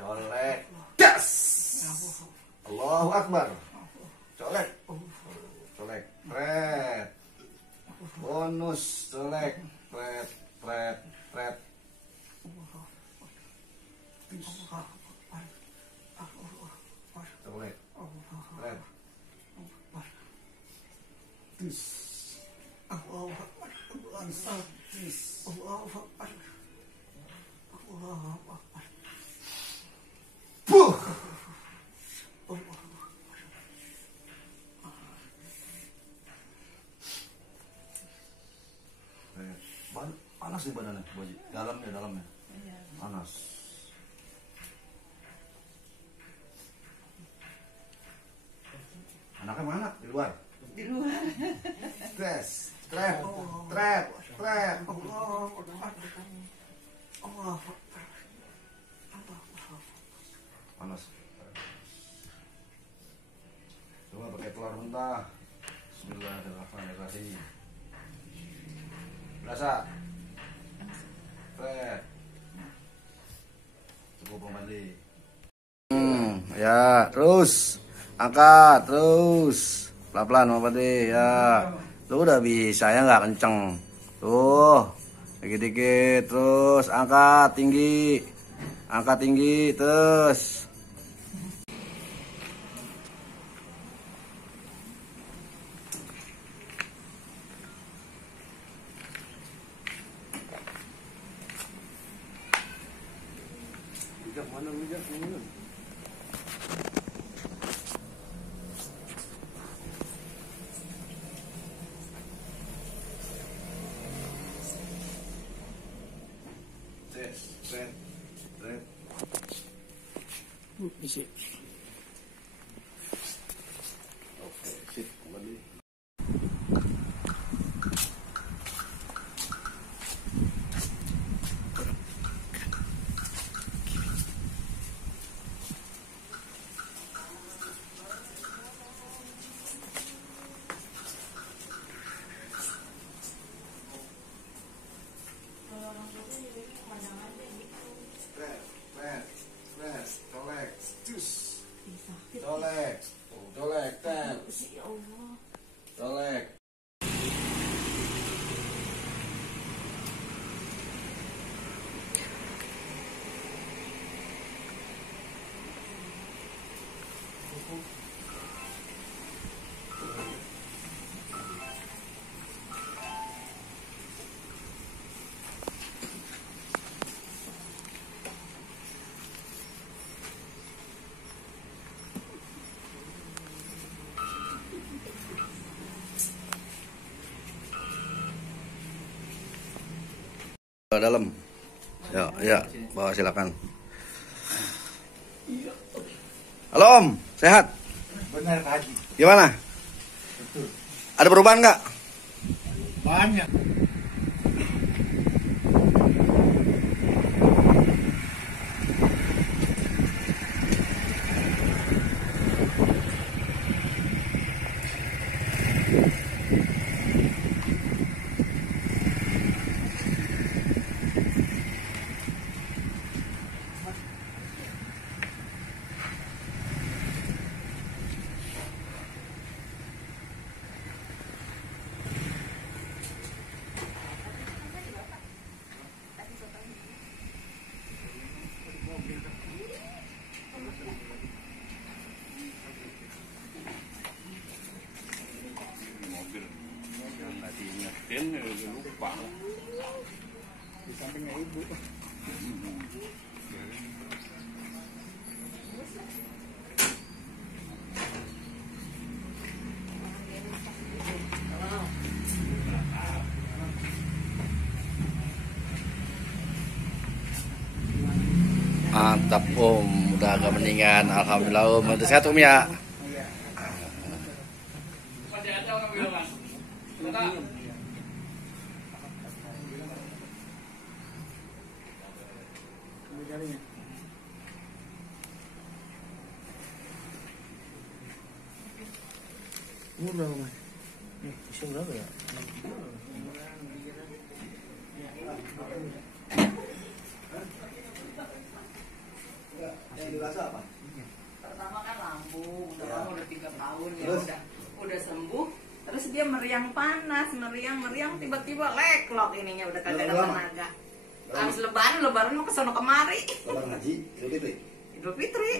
Colek. Das. Allahu Akbar. Colek. Colek. Pret. Bonus. Colek. Pret. Pret. Pret. Colek. Pret. Tis. Allahu Akbar. Tis. Allahu Akbar. Allahu Akbar. Puh. Panas nih badannya, Boji. Dalamnya. Panas. Anaknya mana? Di luar. Di luar. Stres. Trap. Trap. Trap. Panas. Coba pakai telur mentah. Bismillahirrahmanirrahim. Berasa? Fred. Cukup Mandi. Ya, terus angkat terus. Pelan-pelan Mandi ya. Lu udah bisa ya, nggak kenceng. Tuh, dikit-dikit terus angkat tinggi. Angkat tinggi terus. Mana? Bisa. Oke, sip, kembali. Colek, colek, kan? Colek. Dalam. Ya, bawa silakan. Halo Om, sehat? Benar Pak Haji. Gimana? Betul. Ada perubahan nggak? Banyak. ibu. Mantap Om, udah agak mendingan. Alhamdulillah Om, udah sehat Om ya. Umur berapa mas? Usia berapa ya? Yang dirasa apa? Pertama kan lambung, udah 3 tahun ya, udah sembuh. Terus dia meriang panas, meriang, tiba-tiba leklok ininya udah kagak ada tenaga. Habis lebaran mau kesana kemari. Lebaran Haji, Idul Fitri. Idul Fitri.